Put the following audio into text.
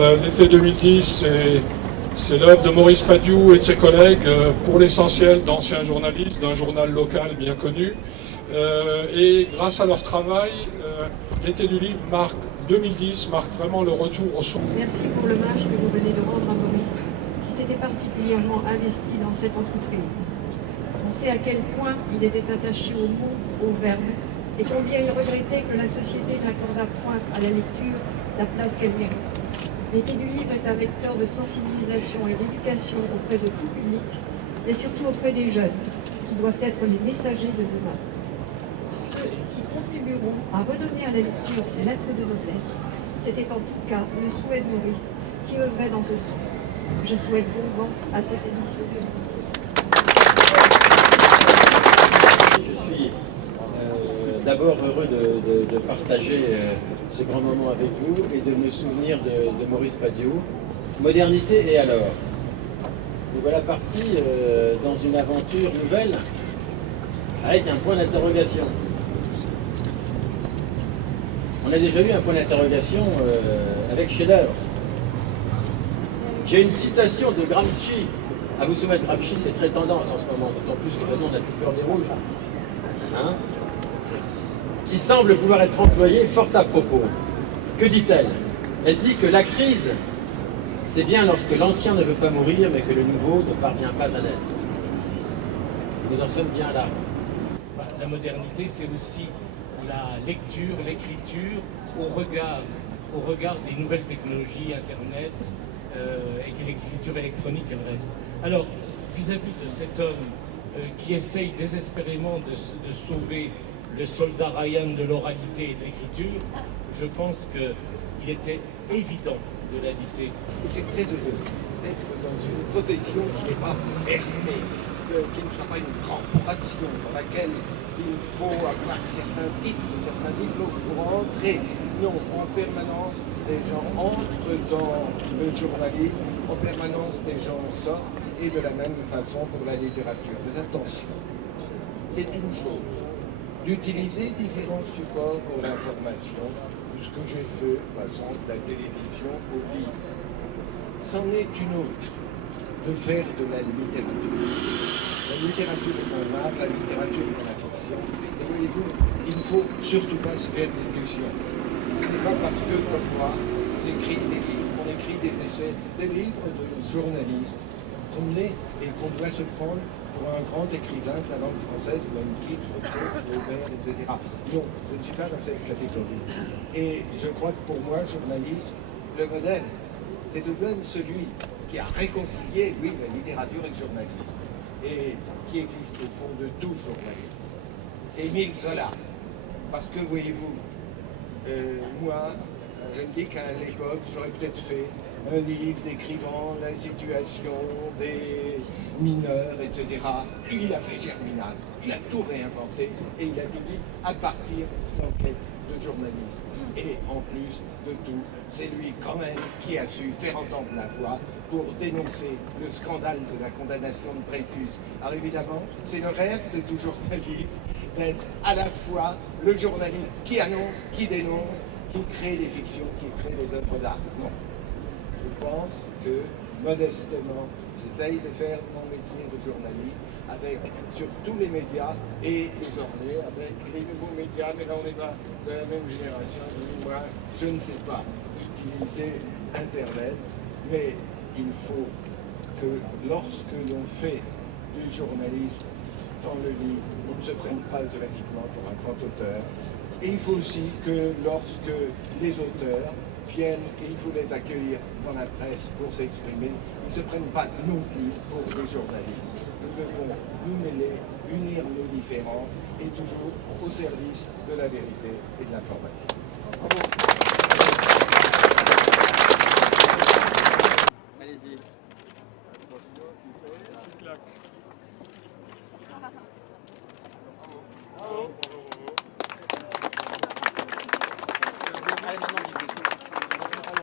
L'été 2010, c'est l'œuvre de Maurice Padiou et de ses collègues, pour l'essentiel d'anciens journalistes d'un journal local bien connu. Et grâce à leur travail, l'été du livre 2010 marque vraiment le retour aux sources. Merci pour l'hommage que vous venez de rendre à Maurice, qui s'était particulièrement investi dans cette entreprise. On sait à quel point il était attaché au mot, au verbe, et combien il regrettait que la société n'accordât point à la lecture la place qu'elle mérite. L'été du livre est un vecteur de sensibilisation et d'éducation auprès de tout public, et surtout auprès des jeunes, qui doivent être les messagers de demain. Ceux qui contribueront à redonner à la lecture ses lettres de noblesse, c'était en tout cas le souhait de Maurice, qui œuvrait dans ce sens. Je souhaite bon vent à cette édition de Maurice. Je suis d'abord heureux de partager ce grand moment avec vous et de me souvenir de Maurice Padiou. Modernité et alors? Nous voilà partis dans une aventure nouvelle avec un point d'interrogation. On a déjà eu un point d'interrogation avec Scheller. J'ai une citation de Gramsci. À vous soumettre, Gramsci, c'est très tendance en ce moment, d'autant plus que maintenant on a plus peur des rouges. Hein, qui semble pouvoir être employée fort à propos. Que dit-elle? Elle dit que la crise, c'est bien lorsque l'ancien ne veut pas mourir, mais que le nouveau ne parvient pas à naître. Nous en sommes bien là. La modernité, c'est aussi la lecture, l'écriture au regard des nouvelles technologies, Internet, et que l'écriture électronique et le reste. Alors, vis-à-vis de cet homme qui essaye désespérément de sauver le soldat Ryan de l'oralité et de l'écriture, je pense qu'il était évident de l'inviter. Je suis très heureux d'être dans une profession qui n'est pas fermée, qui ne soit pas une corporation dans laquelle il faut avoir certains titres, certains diplômes pour entrer. Non, en permanence, des gens entrent dans le journalisme, en permanence, des gens sortent, et de la même façon pour la littérature. Mais attention, c'est une chose d'utiliser différents supports pour l'information, ce que j'ai fait, par exemple, la télévision au livre. C'en est une autre, de faire de la littérature. La littérature est un art, la littérature est la fiction. Et voyez-vous, il ne faut surtout pas se faire d'illusions. Ce n'est pas parce que, comme moi, on écrit des livres, on écrit des essais, des livres de journalistes, qu'on est et qu'on doit se prendre pour un grand écrivain de la langue française, ou même titre, Flaubert, etc. Non, je ne suis pas dans cette catégorie. Et je crois que pour moi, journaliste, le modèle, c'est de même celui qui a réconcilié, oui, la littérature et le journalisme, et qui existe au fond de tout journaliste. C'est Émile Zola. Parce que, voyez-vous, moi, je me dis qu'à l'époque, j'aurais peut-être fait un livre décrivant la situation des mineurs, etc. Lui, il a fait Germinal, il a tout réinventé et il a tout dit à partir d'enquêtes de journalisme. Et en plus de tout, c'est lui quand même qui a su faire entendre la voix pour dénoncer le scandale de la condamnation de Dreyfus. Alors évidemment, c'est le rêve de tout journaliste d'être à la fois le journaliste qui annonce, qui dénonce, qui crée des fictions, qui crée des œuvres d'art. Non. Je pense que, modestement, j'essaye de faire mon métier de journaliste sur tous les médias et désormais avec les nouveaux médias, mais là on n'est pas de la même génération. Moi, je ne sais pas utiliser Internet, mais il faut que lorsque l'on fait du journalisme dans le livre, on ne se prenne pas automatiquement pour un grand auteur. Et il faut aussi que lorsque les auteurs viennent et il faut les accueillir dans la presse pour s'exprimer, ils ne se prennent pas non plus pour des journalistes. Nous devons nous mêler, unir nos différences et toujours au service de la vérité et de l'information.